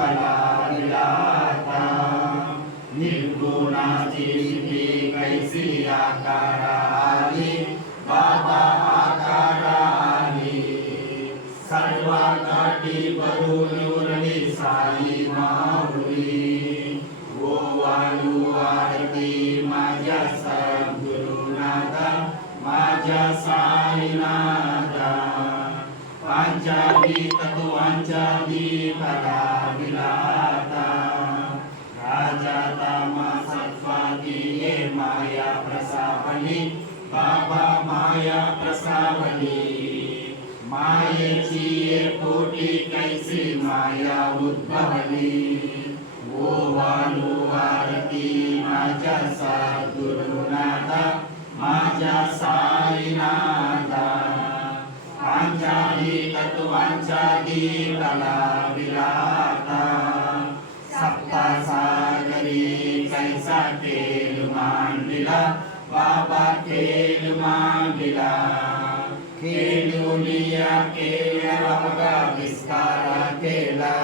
कला विलाता निर्गुणाची ती कैसी आकाराली बाबा आकाराली सर्व काठी भरून उरली साई माऊली ओवाळू आरती माझ्या सद्गुरुनाथा माझ्या साईनाथा पांचाली तत्वांच्या दीपला विलाता राजा तामा सत्वादी ये माया प्रसावली बाबा माया प्रसावली मायेची ये पोटी कैसी माया उद्भवली ओवाळू आरती माझ्या सद्गुरुनाथा माझ्या साईनाथा पांचाली तत्वांच्या दीपला विलाता सप्ता सागरी कैसा खेळ मांडला बाबा खेळ मांडला खेळूनिया खेळ बघा विस्तार केला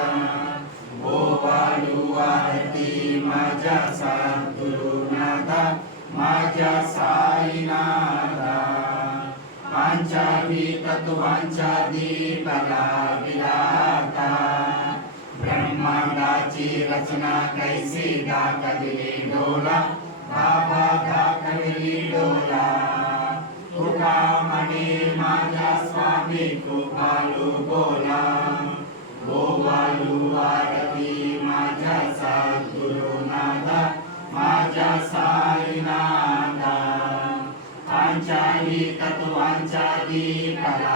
ओवाळू आरती माझ्या सद्गुरुनाथा माझ्या साईनाथा पांचाली तत्वांच्या दीपला विलाता ब्रह्मांडाची रचना कैसी दाखवली डोला बाबा दाखवली डोला तुका म्हणे माझ्या स्वामी कृपालू बोला ओवाळू आरती माझ्या सद्गुरुनाथा माझ्या साईनाथा पांचाली तत्वांच्या दीपला